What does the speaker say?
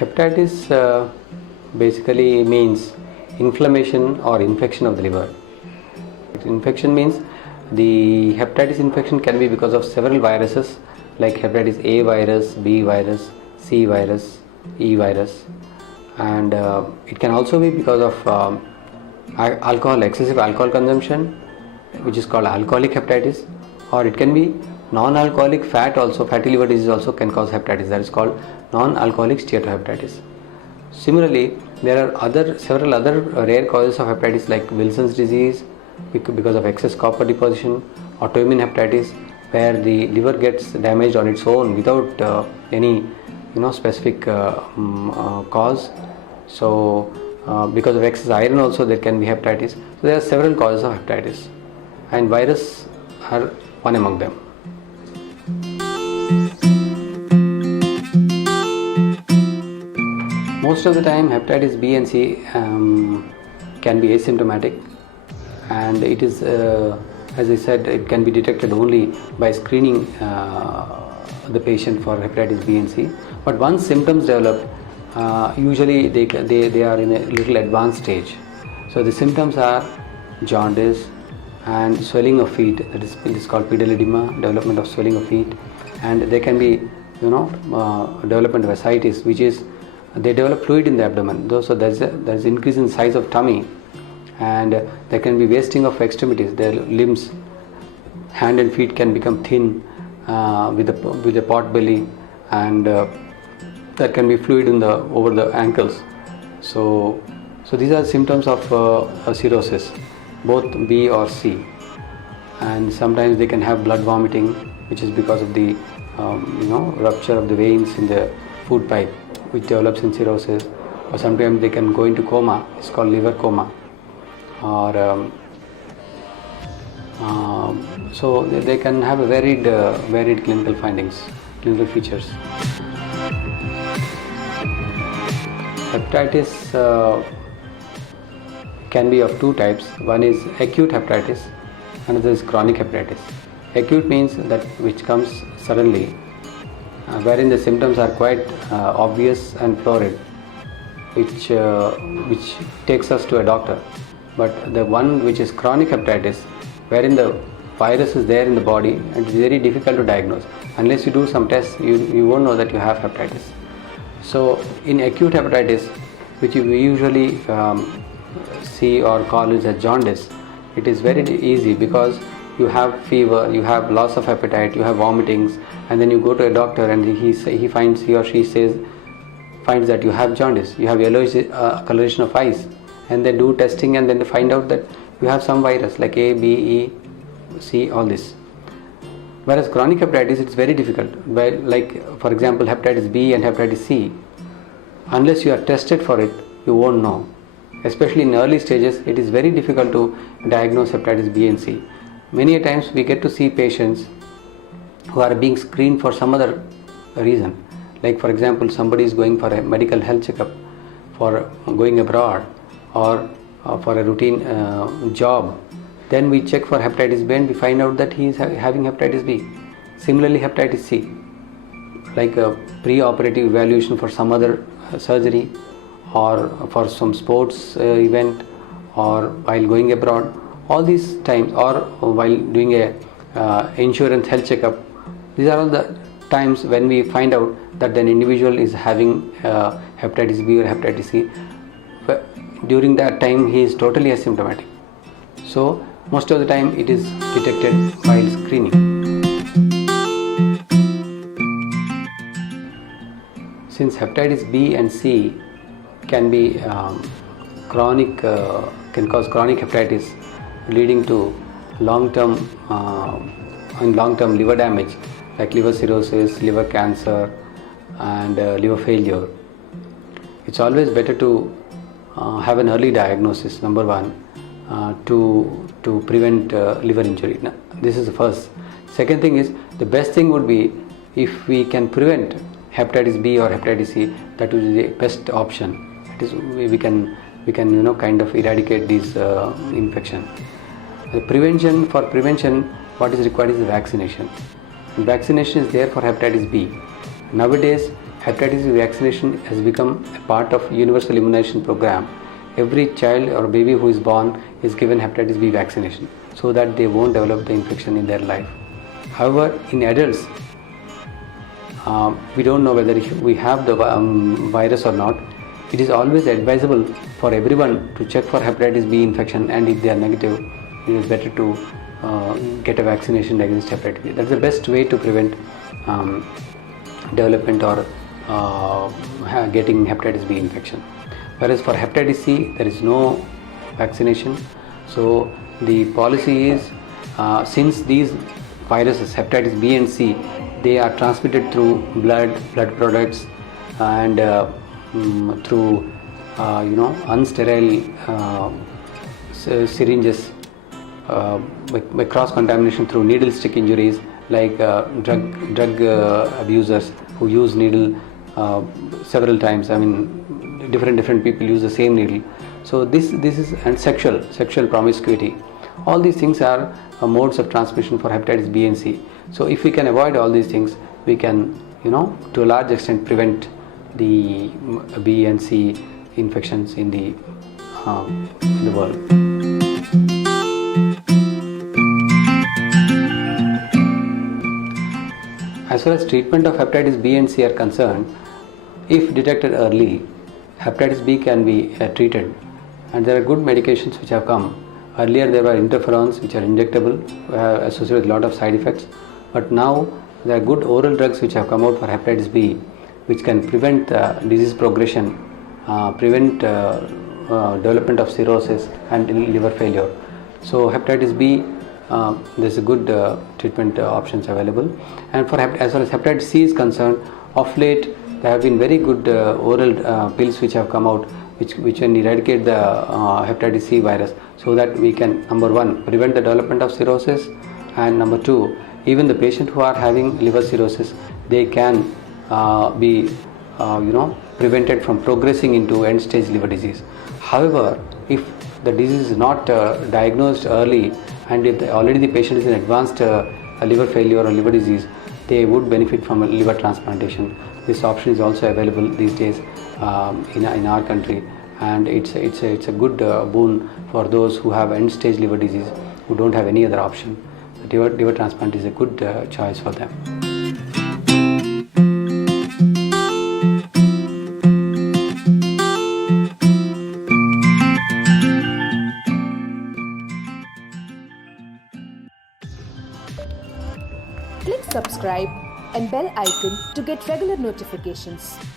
Hepatitis basically means inflammation or infection of the liver. Infection means the hepatitis infection can be because of several viruses like hepatitis A virus, B virus, C virus, E virus, and it can also be because of excessive alcohol consumption, which is called alcoholic hepatitis, or it can be non-alcoholic fatty liver disease also can cause hepatitis, that is called non-alcoholic steatohepatitis. Similarly, there are several other rare causes of hepatitis like Wilson's disease because of excess copper deposition, autoimmune hepatitis where the liver gets damaged on its own without any specific cause. So because of excess iron also there can be hepatitis. So there are several causes of hepatitis and virus are one among them. Most of the time hepatitis B and C can be asymptomatic, and it is as I said, it can be detected only by screening the patient for hepatitis B and C. But once symptoms develop, usually they are in a little advanced stage. So the symptoms are jaundice and swelling of feet, that is called pedal edema, development of swelling of feet, and there can be development of ascites, which is they develop fluid in the abdomen. So there's increase in size of tummy, and there can be wasting of extremities. Their limbs, hand and feet can become thin with a pot belly, and there can be fluid over the ankles. So these are symptoms of cirrhosis, both B or C, and sometimes they can have blood vomiting, which is because of the rupture of the veins in the food pipe, which develops in cirrhosis. Or sometimes they can go into coma. It's called liver coma. Or so they can have a varied clinical findings, clinical features. Hepatitis can be of two types. One is acute hepatitis, another is chronic hepatitis. Acute means that which comes suddenly, wherein the symptoms are quite obvious and florid, which takes us to a doctor. But the one which is chronic hepatitis, wherein the virus is there in the body and it is very difficult to diagnose. Unless you do some tests, you won't know that you have hepatitis. So in acute hepatitis, which we usually see or call it as jaundice, it is very easy because you have fever, you have loss of appetite, you have vomitings, and then you go to a doctor and he or she finds that you have jaundice, you have yellowish coloration of eyes, and they do testing and then they find out that you have some virus like A, B, E, C, all this. Whereas chronic hepatitis, it's very difficult. Like for example, hepatitis B and hepatitis C, unless you are tested for it, you won't know. Especially in early stages, it is very difficult to diagnose hepatitis B and C. Many a times we get to see patients who are being screened for some other reason. Like for example, somebody is going for a medical health checkup, for going abroad, or for a routine job. Then we check for hepatitis B and we find out that he is having hepatitis B. Similarly, hepatitis C, like a pre-operative evaluation for some other surgery, or for some sports event, or while going abroad, all these times, or while doing a insurance health checkup. These are all the times when we find out that an individual is having hepatitis B or hepatitis C. But during that time he is totally asymptomatic. So most of the time it is detected while screening. Since hepatitis B and C can be can cause chronic hepatitis, leading to long-term liver damage like liver cirrhosis, liver cancer, and liver failure. It's always better to have an early diagnosis, number one, to prevent liver injury. Now, this is the first. Second thing is, the best thing would be if we can prevent hepatitis B or hepatitis C. That would be the best option. That is, we can kind of eradicate this infection. For prevention, what is required is vaccination. Vaccination is there for hepatitis B. Nowadays, hepatitis B vaccination has become a part of universal immunization program. Every child or baby who is born is given hepatitis B vaccination so that they won't develop the infection in their life. However, in adults, we don't know whether we have the virus or not. It is always advisable for everyone to check for hepatitis B infection, and if they are negative, it is better to get a vaccination against hepatitis B. That's the best way to prevent development or getting hepatitis B infection. Whereas for hepatitis C, there is no vaccination. So the policy is, since these viruses, hepatitis B and C, they are transmitted through blood products, and through unsterile syringes, by cross contamination through needle stick injuries, like drug abusers who use needle several times. I mean, different people use the same needle. So this is, and sexual promiscuity. All these things are modes of transmission for hepatitis B and C. So if we can avoid all these things, we can, to a large extent prevent the B and C infections in the world. As far as treatment of hepatitis B and C are concerned, if detected early, hepatitis B can be treated, and there are good medications which have come. Earlier there were interferons which are injectable, associated with a lot of side effects, but now there are good oral drugs which have come out for hepatitis B, which can prevent disease progression, prevent development of cirrhosis and liver failure. So hepatitis B, there's a good treatment options available. And for as far as hepatitis C is concerned, of late there have been very good oral pills which have come out, which can eradicate the hepatitis C virus, so that we can, number one, prevent the development of cirrhosis, and number two, even the patient who are having liver cirrhosis, they can be prevented from progressing into end stage liver disease. However, if the disease is not diagnosed early, and if already the patient is in advanced liver failure or liver disease, they would benefit from a liver transplantation. This option is also available these days in our country, and it's a good boon for those who have end stage liver disease, who don't have any other option. The liver transplant is a good choice for them. Click subscribe and bell icon to get regular notifications.